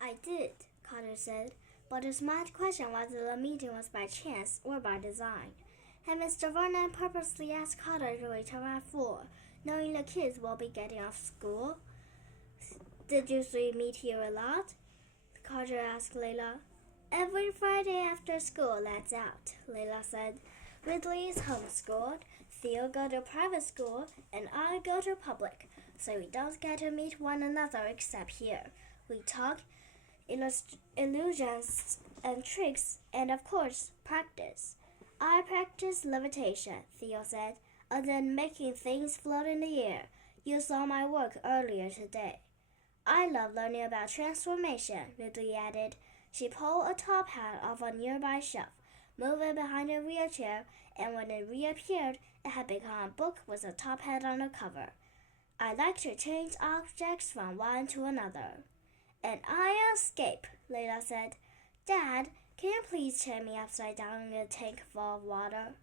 I did, Carter said, but his mind questioned whether the meeting was by chance or by design. Had Mr. Vernon purposely asked Carter to return at 4, knowing the kids will be getting off school? Did you three meet here a lot? Carter asked Layla. Every Friday after school lets out, Layla said. Ridley is homeschooled, Theo go to private school, and I go to public, so we don't get to meet one another except here. We talk, illusions and tricks, and of course, practice. I practice levitation, Theo said, and then making things float in the air. You saw my work earlier today. I love learning about transformation, Ridley added. She pulled a top hat off a nearby shelf, moved it behind a wheelchair, and when it reappeared, it had become a book with a top hat on the cover. I like to change objects from one to another. And I escape, Layla said. Dad, can you please turn me upside down in a tank full of water?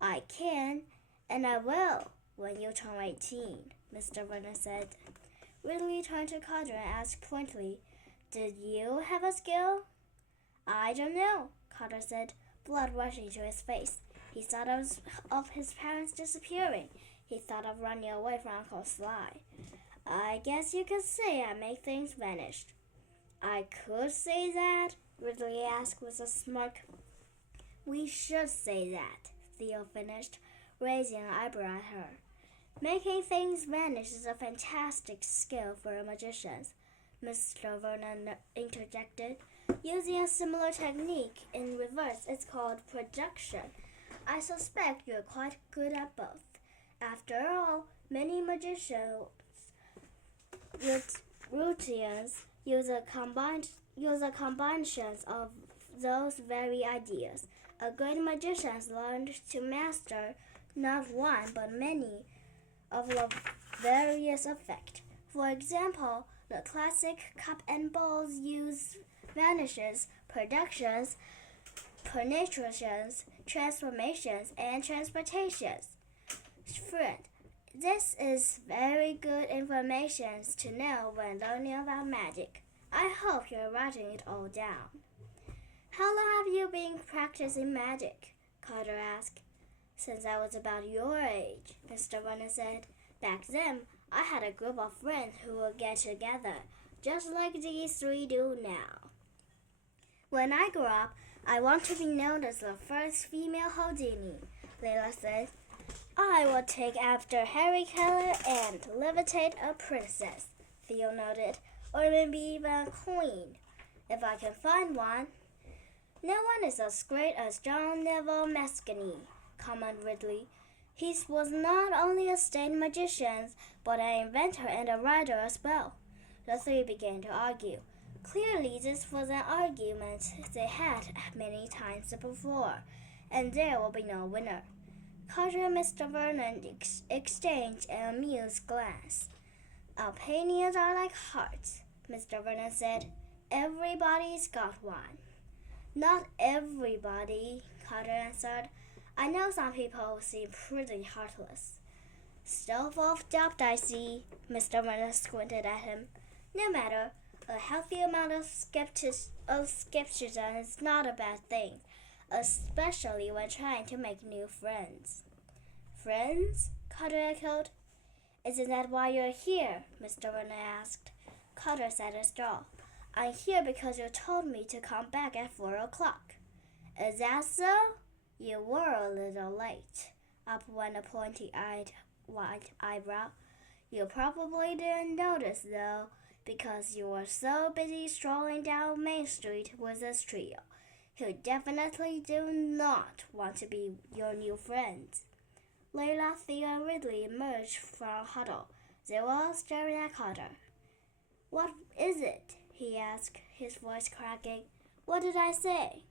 I can, and I will, when you turn 18, Mr. Vernon said. Ridley turned to Carter and asked pointedly, Did you have a skill? I don't know, Carter said, blood rushing to his face. He thought of his parents disappearing. He thought of running away from Uncle Sly. I guess you could say I make things vanish. I could say that, Ridley asked with a smirk. We should say that, Theo finished, raising an eyebrow at her. Making things vanish is a fantastic skill for magicians, Mr. Vernon interjected. Using a similar technique in reverse is called projection. I suspect you're quite good at both. After all, many magicians' routines use a combination of those very ideas. A great magician learned to master not one but many of the various effects. For example, the classic cup and balls use vanishes, productions, penetrations, transformations, and transportations. Friend, this is very good information to know when learning about magic. I hope you're writing it all down. How long have you been practicing magic? Carter asked. Since I was about your age, Mr. Vernon said. Back then, I had a group of friends who would get together, just like these three do now. When I grow up, I want to be known as the first female Houdini, Layla said. I will take after Harry Keller and levitate a princess, Theo noted, or maybe even a queen, if I can find one. No one is as great as John Neville Mascagni, commented Ridley. He was not only a stage magician, but an inventor and a writer as well. The three began to argue. Clearly, this was an argument they had many times before, and there will be no winner. Carter and Mr. Vernon exchanged an amused glance. Opinions are like hearts, Mr. Vernon said. Everybody's got one. Not everybody, Carter answered. I know some people seem pretty heartless. Still full of doubt, I see, Mr. Vernon squinted at him. No matter, a healthy amount of skepticism is not a bad thing, especially when trying to make new friends. Friends? Carter echoed. Isn't that why you're here? Mr. Vernon asked. Carter sat his jaw. I'm here because you told me to come back at 4 o'clock. Is that so? You were a little late. Up went a pointy-eyed white eyebrow. You probably didn't notice, though, because you were so busy strolling down Main Street with this trio, who definitely do not want to be your new friends. Layla, Theo, and Ridley emerged from a huddle. They were all staring at Carter. What is it? He asked, his voice cracking. What did I say?